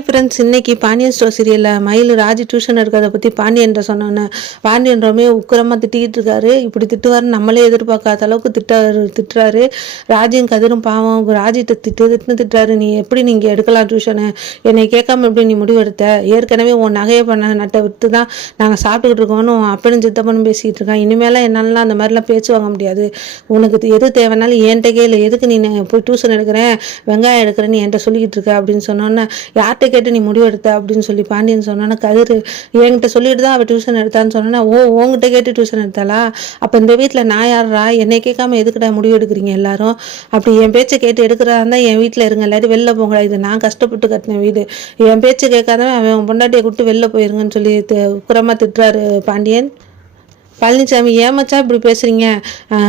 Hi friends, இன்னைக்கு Pandian store சீரியலில் மயில் ராஜி டியூஷன் எடுக்கிறத பற்றி பாண்டியன்ட்ட சொன்னோன்னே பாண்டியன் ரொம்ப உக்கிரமாக திட்டிகிட்டு இருக்காரு. இப்படி திட்டுவாருன்னு நம்மளே எதிர்பார்க்காத அளவுக்கு திட்டுறாரு. ராஜியும் கதிரும் பாவம் ராஜிட்ட திட்டுறாரு. நீ எப்படி நீங்கள் எடுக்கலாம் டியூஷனு? என்னை கேட்காம எப்படி நீ முடிவெடுத்த? ஏற்கனவே உன் நகையை பண்ண நட்டை விட்டு தான் நாங்கள் சாப்பிட்டுக்கிட்டு இருக்கோம்னு அப்பனும் சித்தப்பனும் பேசிக்கிட்டு இருக்கான். இனிமேலாம் என்னாலலாம் அந்த மாதிரிலாம் பேச்சு வாங்க முடியாது. உனக்கு எது தேவைனாலும் என்கிட்ட கேளு. எதுக்கு நீ போய் டியூஷன் எடுக்கிறேன், வெங்காயம் எடுக்கிறேன்னு என்கிட்ட சொல்லிக்கிட்டு இருக்க அப்படின்னு சொன்னோன்னே யார்கிட்ட கேட்டு நீ முடிவெடுத்த அப்படின்னு சொல்லி பாண்டியன் சொன்னோன்னா கதிர் என்கிட்ட சொல்லிட்டு தான் அவள் டியூஷன் எடுத்தான்னு சொன்னோன்னா உங்ககிட்ட கேட்டு டியூஷன் எடுத்தாளா? அப்போ இந்த வீட்டில் நான் யாரா? என்னை கேட்காம எதுக்கிட்ட முடிவு எடுக்கிறீங்க எல்லாரும்? அப்படி என் பேச்சை கேட்டு எடுக்கிறதா இருந்தால் என் வீட்டில் இருங்க, இல்லாட்டி வெளில போங்களா. இது நான் கஷ்டப்பட்டு கட்டின வீடு. என் பேச்சை கேட்காதவன் அவன் பொண்டாட்டியை கூப்பிட்டு வெளில போயிருங்கன்னு சொல்லி உக்கிரமாக திட்டுறாரு பாண்டியன். பழனிசாமி, ஏமாச்சா இப்படி பேசுகிறீங்க?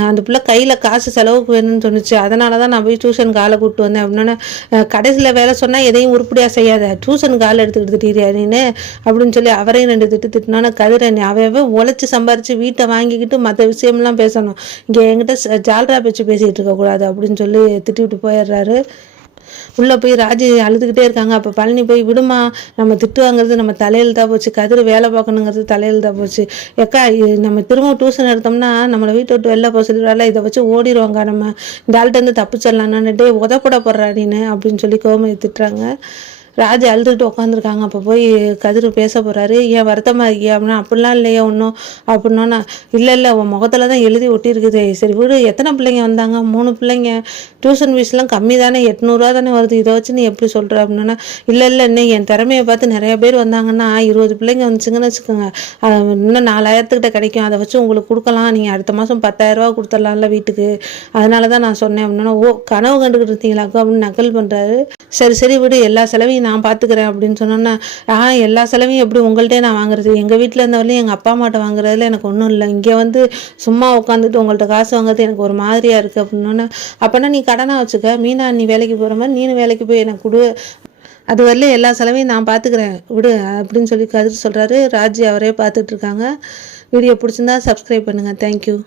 அந்த பிள்ளை கையில் காசு செலவுக்கு வேணும்னு சொன்னிச்சு, அதனால தான் நான் போய் டியூஷனுக்கு ஆளை கூப்பிட்டு வந்தேன் அப்படின்னா கடைசியில் வேலை சொன்னால் எதையும் உருப்படியாக செய்யாத, டியூஷனுக்கு ஆள் எடுத்துக்கிட்டு திட்டியா நீனு அப்படின்னு சொல்லி அவரையும் 2 திட்டினோன்னா கதிரன் அவன் உழைச்சி சம்பாரித்து வீட்டை வாங்கிக்கிட்டு மற்ற விஷயம்லாம் பேசணும், இங்கே என்கிட்ட ஜால்ரா பேச்சு பேசிகிட்டு இருக்கக்கூடாது அப்படின்னு சொல்லி திட்டிவிட்டு போயிடுறாரு. உள்ளே போய் ராஜி அழுதுகிட்டே இருக்காங்க. அப்போ பழனி போய் விடுமா, நம்ம திட்டு வாங்குறது நம்ம தலையில் தான் போச்சு, கதிர் வேலை பார்க்கணுங்கிறது தலையில் தான் போச்சு. ஏக்கா நம்ம திரும்ப டியூஷன் எடுத்தோம்னா நம்மளை வீட்டை விட்டு வெளில போக சொல்லிடுவாள், இதை வச்சு ஓடிடுவாங்க, நம்ம இந்த ஆள்கிட்ட தப்பிச்சிடலான்னு உதப்பட போடுறாடின்னு அப்படின்னு சொல்லி கோமதி திட்டுறாங்க. ராஜி அழுதுகிட்டு உட்காந்துருக்காங்க. அப்போ போய் கதிர் பேச போகிறாரு. ஏன் வருத்தமாக இருக்கியா அப்படின்னா அப்படிலாம் இல்லையா ஒன்றும் அப்படின்னோன்னா இல்லை உன் முகத்தில் தான் எழுதி ஒட்டியிருக்குது. சரி விடு, எத்தனை பிள்ளைங்க வந்தாங்க? 3 பிள்ளைங்க. டியூஷன் ஃபீஸ்லாம் கம்மி தானே, 800 தானே வருது, இதை வச்சு நீ எப்படி சொல்கிற அப்படின்னா இல்லை இன்னும் என் திறமையை பார்த்து நிறைய பேர் வந்தாங்கன்னா 20 பிள்ளைங்க வந்துச்சுங்கன்னு வச்சுக்கோங்க, இன்னும் 4000 கிடைக்கும், அதை வச்சு உங்களுக்கு கொடுக்கலாம், நீங்கள் அடுத்த மாதம் 10,000 கொடுத்துடலாம்ல வீட்டுக்கு, அதனால தான் நான் சொன்னேன் அப்படின்னா கனவு கண்டுக்கிட்டு இருந்தீங்களாக்கா அப்படின்னு நக்கல் பண்ணுறாரு. சரி விடு, எல்லா செலவையும் நான் பார்த்துக்கிறேன் அப்படின்னு சொன்னோன்னா எல்லா செலவையும் எப்படி உங்கள்கிட்டே நான் வாங்குறது? எங்கள் வீட்டில் இருந்தவரையும் எங்கள் அப்பா அம்மாட்ட வாங்குறதுல எனக்கு ஒன்றும் இல்லை, இங்கே வந்து சும்மா உட்காந்துட்டு உங்கள்கிட்ட காசு வாங்குறது எனக்கு ஒரு மாதிரியாக இருக்குது அப்படின்னோன்னே அப்போனா நீ கடனாக வச்சுக்க, மீனா நீ வேலைக்கு போகிற மாதிரி நீனும் வேலைக்கு போய் எனக்கு கொடு, அது வரல எல்லா செலவையும் நான் பார்த்துக்கிறேன் விடு அப்படின்னு சொல்லி கதிர் சொல்கிறாரு. ராஜி அவரே பார்த்துட்ருக்காங்க. வீடியோ பிடிச்சிருந்தா சப்ஸ்கிரைப் பண்ணுங்கள். தேங்க்யூ.